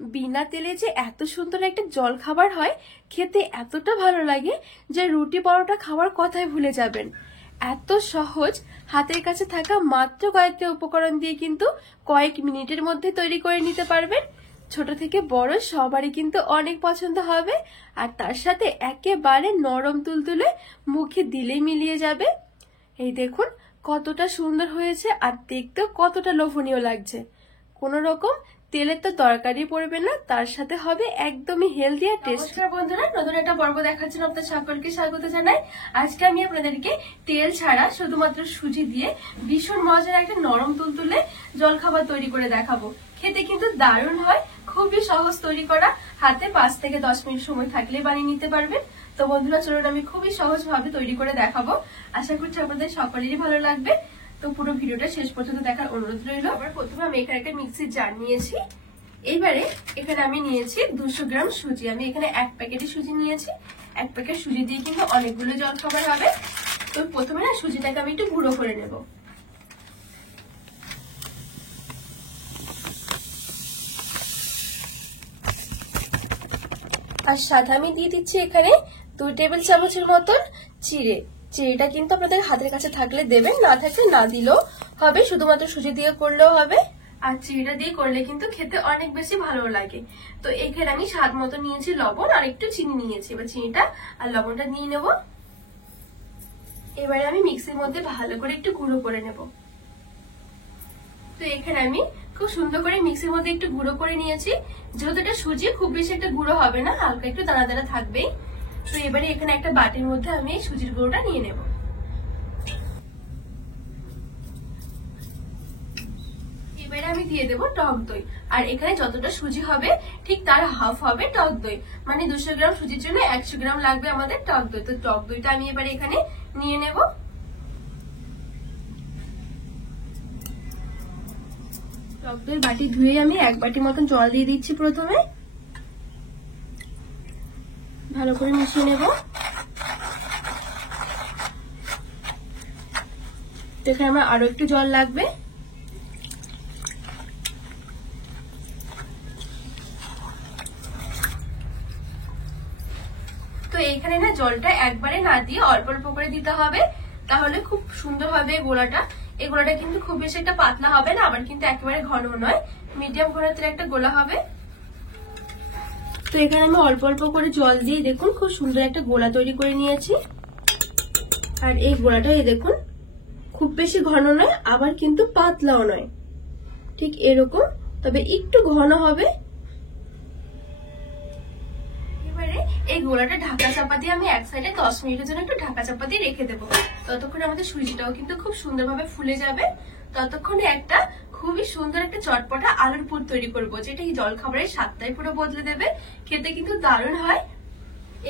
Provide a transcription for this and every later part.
বিনা তেলে যে এত সুন্দর একটা জল খাবার হয়, খেতে এতটা ভালো লাগে যে রুটি পরোটা খাওয়ার কথাই ভুলে যাবেন। এত সহজ, হাতের কাছে থাকা মাত্র কয়েকটা উপকরণ দিয়ে কিন্তু কয়েক মিনিটের মধ্যে তৈরি করে নিতে পারবেন। ছোট থেকে বড় সবারই কিন্তু অনেক পছন্দ হবে, আর তার সাথে একেবারে নরম তুলতুলে, মুখে দিলেই মিলিয়ে যাবে। এই দেখুন কতটা সুন্দর হয়েছে, আর দেখতেও কতটা লোভনীয় লাগছে। কোনো রকম তেলের তো দরকারই পড়বে না, তার সাথে হবে একদমই হেলদি আর টেস্টি। নমস্কার বন্ধুরা, নতুন একটা পর্ব দেখার জন্য আপনাদের সকলকে স্বাগত জানাই। আজকে আমি আপনাদেরকে তেল ছাড়া শুধুমাত্র সুজি দিয়ে ভীষণ মজার একটা নরম তুলতুলে জলখাবার তৈরি করে দেখাবো। খেতে কিন্তু দারুণ হয়, খুবই সহজ তৈরি করা, হাতে 5 থেকে 10 মিনিট সময় থাকলে বানিয়ে নিতে পারবেন। তো বন্ধুরা চলুন আমি খুবই সহজ ভাবে তৈরি করে দেখাবো, আশা করছি আপনাদের সকলেরই ভালো লাগবে। তো পুরো ভিডিওটা শেষ পর্যন্ত দেখার অনুরোধ রইল। আবার প্রথমে আমি এখানে একটা মিক্সির জার নিয়েছি। এইবারে এখানে আমি নিয়েছি 200 গ্রাম সুজি। আমি এখানে 1 প্যাকেটই সুজি নিয়েছি। 1 প্যাকেট সুজি দিয়ে কিন্তু অনেকগুলো জল খাবার হবে। তো প্রথমে না সুজিটাকে আমি একটু গুঁড়ো করে নেব। আর সাথে আমি দিয়ে দিচ্ছি এখানে 2 টেবিল চামচের মতন চিড়ে। চিড়েটা কিন্তু আপনাদের হাতের কাছে থাকলে দেবেন, না থাকলে না দিলেও হবে, শুধুমাত্র সুজি দিয়ে করলেও হবে। আর চিড়েটা দিয়ে করলে কিন্তু খেতে অনেক বেশি ভালো লাগে। তো এখানে আমি স্বাদ মতো নিয়েছি লবণ, আর একটু চিনি নিয়েছি। এবার চিনিটা আর লবণটা নিয়ে নেব। এবারে আমি মিক্সির মধ্যে ভালো করে একটু গুঁড়ো করে নেব। তো এখানে আমি খুব সুন্দর করে মিক্সির মধ্যে একটু গুঁড়ো করে নিয়েছি। যেহেতু এটা সুজি, খুব বেশি একটা গুঁড়ো হবে না, হালকা একটু দানা দানা থাকবেই। তো এবারে এখানে একটা বাটির মধ্যে আমি এই সুজির গুঁড়োটা নিয়ে নেব। এবারে আমি দিয়ে দেবো টক দই। আর এখানে যতটা সুজি হবে ঠিক তার হাফ হবে টক দই। মানে 200 গ্রাম সুজির জন্য 100 গ্রাম লাগবে আমাদের টক দই। তো টক দইটা আমি এবারে এখানে নিয়ে নেব। টক দইয়ের বাটি ধুয়ে আমি 1 বাটি মতন জল দিয়ে দিচ্ছি। প্রথমে ভালো করে মিশিয়ে নেব। এখানে আমার আরো একটু জল লাগবে। তো এইখানে না জলটা একবারে না দিয়ে অল্প অল্প করে দিতে হবে, তাহলে খুব সুন্দর হবে গোলাটা। এই গোলাটা কিন্তু খুব বেশি একটা পাতলা হবে না, আবার কিন্তু একেবারে ঘন নয়, মিডিয়াম ঘনত্বের একটা গোলা হবে। তো এখানে আমি অল্প অল্প করে জল দিয়ে দেখুন খুব সুন্দর একটা গোলা তৈরি করে নিয়েছি। আর এই গোলাটা এই দেখুন খুব বেশি ঘন নয়, আবার কিন্তু পাতলাও নয়, ঠিক এরকম, তবে একটু ঘন হবে। এবারে এই গোলাটা ঢাকা চাপা দিয়ে আমি এক সাইডে 10 মিনিটের জন্য একটু ঢাকা চাপা দিয়ে রেখে দেবো। ততক্ষণে আমাদের সুজিটাও কিন্তু খুব সুন্দরভাবে ফুলে যাবে। ততক্ষণে একটা খুবই সুন্দর একটা চটপটা আলুর পুর তৈরি করবো, যেটা এই জলখাবারের স্বাদটাই পুরো বদলে দেবে। খেতে কিন্তু দারুণ হয়।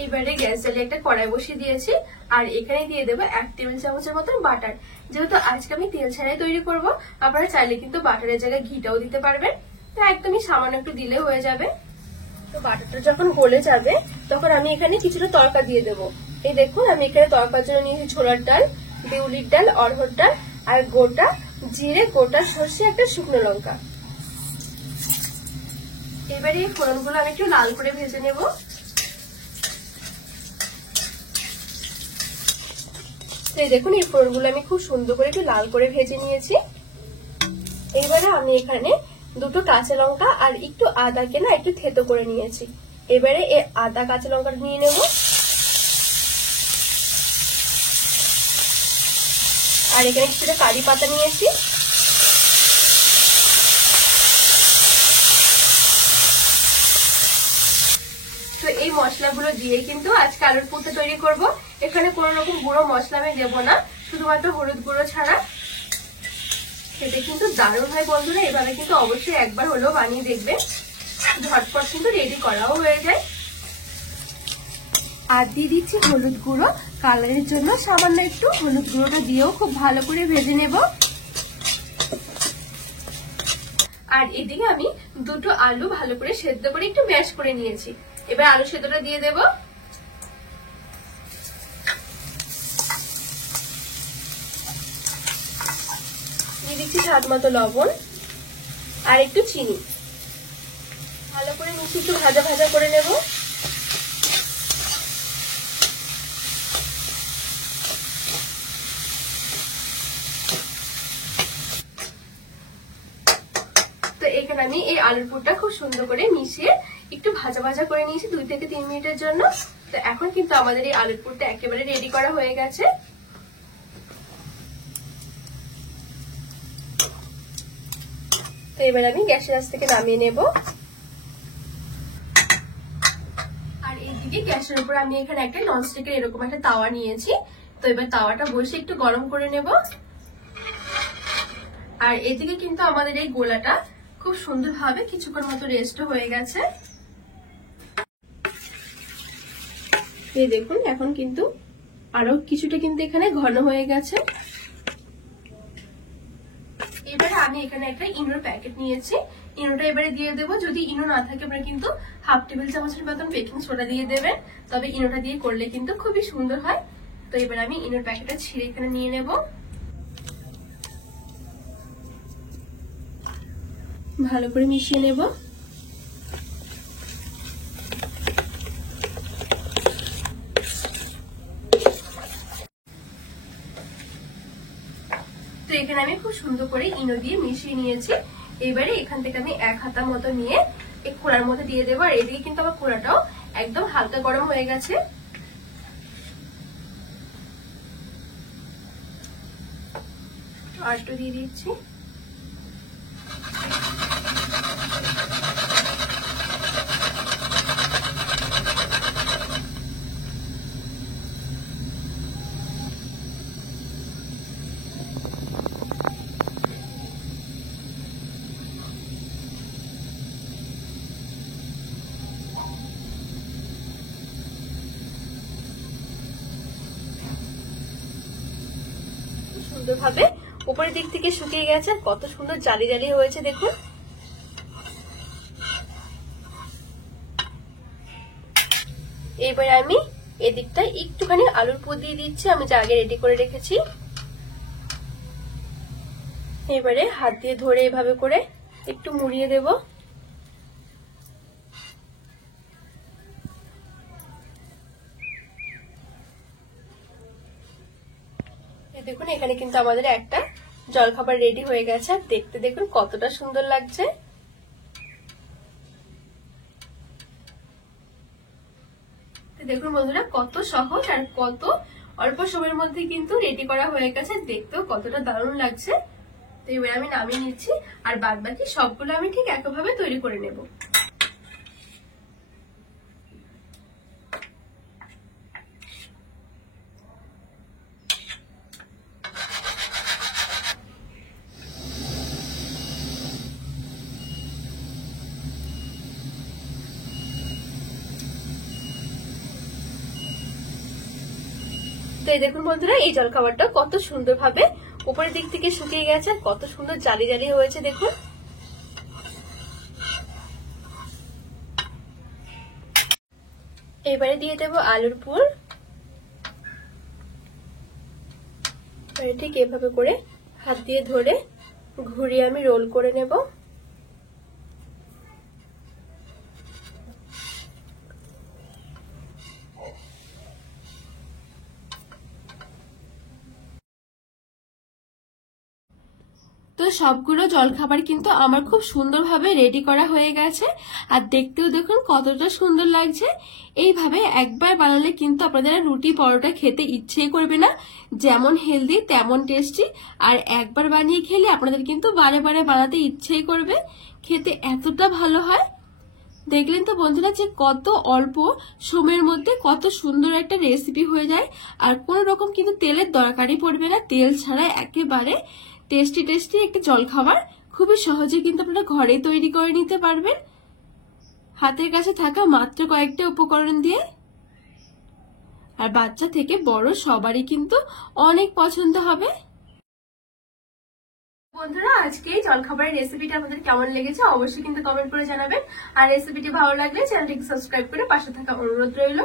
এইবারে গ্যাস জ্বালিয়ে একটা কড়াই বসিয়ে দিয়েছি, আর এখানে দিয়ে দেবো 1 টেবিল চামচের মতন বাটার। যেহেতু আজকে আমি তেল ছাড়াই তৈরি করব, আপনারা চাইলে কিন্তু বাটারের জায়গায় ঘিটাও দিতে পারবেন। তো একদমই সামান্য একটু দিলে হয়ে যাবে। তো বাটারটা যখন গলে যাবে তখন আমি এখানে কিছুটা তড়কা দিয়ে দেবো। এই দেখুন আমি এখানে তড়কার জন্য নিয়েছি ছোলার ডাল, বিউলির ডাল, অড়হর ডাল, আর গোটা জিরে, গোটা সর্ষে, একটা শুকনো লঙ্কা। এবারে এই ফোড়নগুলো আমি একটু লাল করে ভেজে নেব। এই দেখুন এই ফোড়নগুলো আমি খুব সুন্দর করে একটু লাল করে ভেজে নিয়েছি। এবারে আমি এখানে 2টো কাঁচা লঙ্কা আর একটু আদাকে না একটু থেতো করে নিয়েছি। এবারে এই আদা কাঁচা লঙ্কা নিয়ে নেব। আর এখানে কিছুটা কারি পাতা নিয়েছি। তো এই মশলাগুলো দিয়ে কিন্তু আজকে আলুর পুরটা তৈরি করব। এখানে কোনো রকম গুঁড়ো মশলা আমি দেবো না, শুধুমাত্র হলুদ গুঁড়ো ছাড়া। খেতে কিন্তু দারুণ হয় বন্ধুরা, এভাবে কিন্তু অবশ্যই একবার হলেও বানিয়ে দেখবেন। ঝটপট কিন্তু রেডি করাও হয়ে যায়। আর দিয়ে দিচ্ছি হলুদ গুঁড়ো, কালারের জন্য সামান্য একটু হলুদ গুঁড়োটা দিয়েও খুব ভালো করে ভেজে নেব। আর এদিকে আমি 2টো আলু ভালো করে সেদ্ধ করে একটু ম্যাশ করে নিয়েছি। এবার আলু সেদ্ধটা দিয়ে দেব। দিয়ে দিচ্ছি স্বাদ মতো লবণ আর একটু চিনি। ভালো করে মিশিয়ে একটু ভাজা ভাজা করে নেব। তো এখানে আমি এই আলুর পুরটা খুব সুন্দর করে মিশিয়ে একটু ভাজা ভাজা করে নিয়েছি 2 থেকে 3 মিনিটের জন্য। তো এখন কিন্তু আমাদের এই আলুর পুরটা একেবারে রেডি করা হয়ে গেছে। তো এবার আমি গ্যাসের আঁচ থেকে নামিয়ে নেব। আর এইদিকে গ্যাসের উপর আমি এখানে একটা ননস্টিকের এরকম একটা তাওয়া নিয়েছি। তো এবার তাওয়াটা বসে একটু গরম করে নেব। আর এদিকে কিন্তু আমাদের এই গোলাটা খুব সুন্দরভাবে কিছুক্ষণ মতো রেস্ট হয়ে গেছে। এই দেখুন এখন কিন্তু আরো কিছুটা কিন্তু এখানে ঘন হয়ে গেছে। এবারে আমি এখানে একটা ইনোর প্যাকেট নিয়েছি। ইনোটা এবারে দিয়ে দেবো। যদি ইনো না থাকে আপনারা কিন্তু হাফ টেবিল চামচের মতন বেকিং সোডা দিয়ে দেবেন। তবে ইনোটা দিয়ে করলে কিন্তু খুবই সুন্দর হয়। তো এবার আমি ইনোর প্যাকেটটা ছিঁড়ে এখানে নিয়ে নেব। ভালো করে মিশিয়ে নেব। তো এখানে আমি খুব সুন্দর করে ইনো দিয়ে মিশিয়ে নিয়েছি। এবারে এখান থেকে আমি 1 হাতা মতো নিয়ে এই খোলার মধ্যে দিয়ে দেবো। আর এদিকে কিন্তু আমার খোলাটাও একদম হালকা গরম হয়ে গেছে। আর একটু দিয়ে দিচ্ছি। সুন্দরভাবে উপরের দিক থেকে শুকিয়ে গেছে। কত সুন্দর জালি জালি হয়েছে দেখুন। এবারে আমি এদিকটা একটুখানি আলুর পুর দিয়ে দিচ্ছি, আমি যা আগে রেডি করে রেখেছি। এবারে হাত দিয়ে ধরে এভাবে করে একটু মুড়িয়ে দেব। দেখুন এখানে কিন্তু আমাদের একটা জলখাবার রেডি হয়ে গেছে। আর দেখতে দেখুন কতটা সুন্দর লাগছে। দেখুন বন্ধুরা কত সহজ আর কত অল্প সময়ের মধ্যে কিন্তু রেডি করা হয়ে গেছে। দেখতেও কতটা দারুণ লাগছে। তো এবার আমি নামিয়ে নিচ্ছি। আর বাদ বাকি সবগুলো আমি ঠিক একইভাবে তৈরি করে নেব। তো এই দেখুন বন্ধুরা এই জলখাবারটা কত সুন্দরভাবে উপরের দিক থেকে শুকিয়ে গেছে। কত সুন্দর জালি জালি হয়েছে দেখুন। এবারে দিয়ে দেব আলুর পুর। ঠিক এভাবে করে হাত দিয়ে ধরে ঘুরিয়ে আমি রোল করে নেব। তো সবগুলো জলখাবার কিন্তু আমার খুব সুন্দরভাবে রেডি করা হয়ে গেছে। আর দেখতেও দেখুন কতটা সুন্দর লাগছে। এইভাবে একবার বানালে কিন্তু আপনাদের রুটি পরোটা খেতে ইচ্ছেই করবে না। যেমন হেলদি তেমন টেস্টি। আর একবার বানিয়ে খেলে আপনাদের কিন্তু বারে বারে বানাতে ইচ্ছেই করবে। খেতে এতটা ভালো হয়। দেখলেন তো বন্ধুরা যে কত অল্প সময়ের মধ্যে কত সুন্দর একটা রেসিপি হয়ে যায়। আর কোনো রকম কিন্তু তেলের দরকারই পড়বে না। তেল ছাড়া একেবারে টেস্টি টেস্টি একটা জলখাবার খুবই সহজে কিন্তু আপনারা ঘরে তৈরি করে নিতে পারবেন হাতের কাছে থাকা মাত্র কয়েকটা উপকরণ দিয়ে। আর বাচ্চা থেকে বড় সবারই কিন্তু অনেক পছন্দ হবে। বন্ধুরা আজকে এই জলখাবারের রেসিপিটা আপনাদের কেমন লেগেছে অবশ্যই কিন্তু কমেন্ট করে জানাবেন। আর রেসিপিটি ভালো লাগলে চ্যানেলটিকে সাবস্ক্রাইব করে পাশে থাকা অনুরোধ রইল।